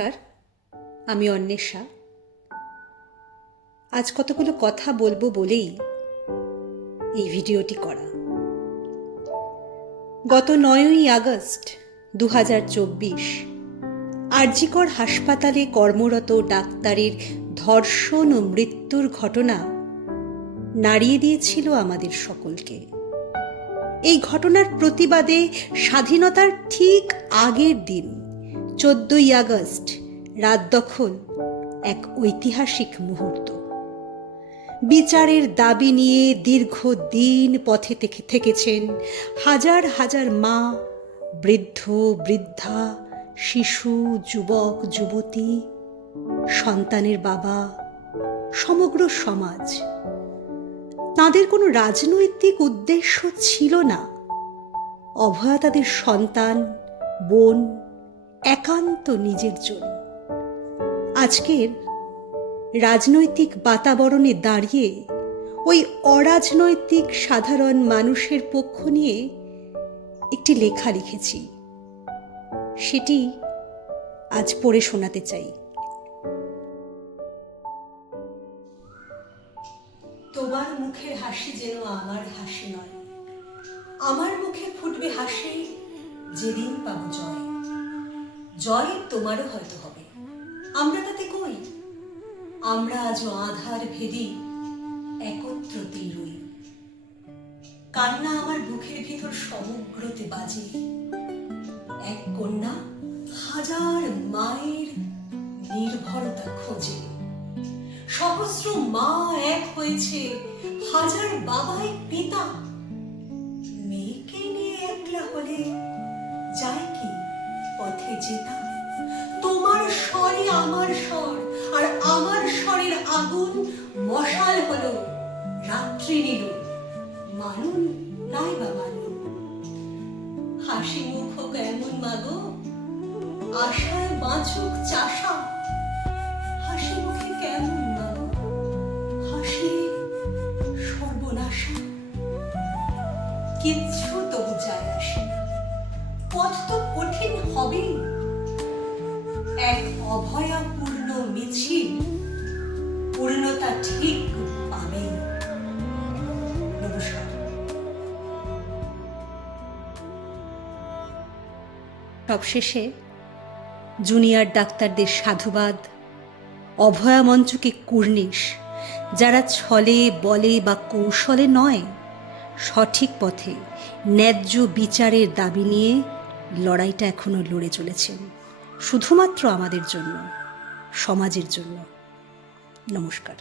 নমস্কার, আমি অন্বেষা। আজ কতগুলো কথা বলবো বলেই এই ভিডিওটি করা। গত 9ই আগস্ট 2024 আরজিকর হাসপাতালে কর্মরত ডাক্তারের ধর্ষণ ও মৃত্যুর ঘটনা নাড়িয়ে দিয়েছিল আমাদের সকলকে। এই ঘটনার প্রতিবাদে স্বাধীনতার ঠিক আগের দিন 14ই আগস্ট রাত দখল এক ঐতিহাসিক মুহূর্ত। বিচারের দাবি নিয়ে দীর্ঘদিন পথে থেকেছেন হাজার হাজার মা, বৃদ্ধ বৃদ্ধা, শিশু, যুবক যুবতী, সন্তানের বাবা, সমগ্র সমাজ। তাদের কোনো রাজনৈতিক উদ্দেশ্য ছিল না। অভয়া তাদের সন্তান, বোন, একান্ত নিজের জন্য। আজকের রাজনৈতিক বাতাবরণে দাঁড়িয়ে ওই অরাজনৈতিক সাধারণ মানুষের পক্ষ নিয়ে একটি লেখা লিখেছি, সেটি আজ পড়ে শোনাতে চাই। তোমার মুখের হাসি যেন আমার হাসি নয়, আমার মুখে ফুটবে হাসি যেদিন পাবো জয়। জয় তোমারও হয়তো হবে, আমরা তাতে কই। আমরা আজও আধার ভেদি একত্রতেই রই। কান্না আমার বুকের ভিতর সমগ্রতে বাজে। এক কন্যা হাজার মায়ের নির্ভরতা খোঁজে। সহস্র মা এক হয়েছে, হাজার বাবাই পিতা। মেয়েকে নিয়ে একলা হলে যায় কি পথে যেতা। তোমার স্বরে আমার স্বর, আর আমার স্বরের আগুন মশাল হলো, রাত্রি নিল। মানুন নাই বা মানুন, হাসি মুখ কেমন মাগো, আশায় বাঁচুক চাষা। হাসি মুখে কেমন মাগো, হাসি সর্বনাশা। কিচ্ছু তবু যায় আসে না, পথ তো কঠিন হবেই। এক অভয়াপূর্ণ মিছিল পূর্ণতা ঠিক পাবেই। নমস্কার। সবশেষে জুনিয়র ডাক্তারদের সাধুবাদ, অভয়া মঞ্চকে কুর্নিশ, যারা ছলে বলে বা কৌশলে নয়, সঠিক পথে ন্যায্য বিচারের দাবি নিয়ে লড়াইটা এখনো লড়ে চলেছেন, শুধুমাত্র আমাদের জন্য, সমাজের জন্য। নমস্কার।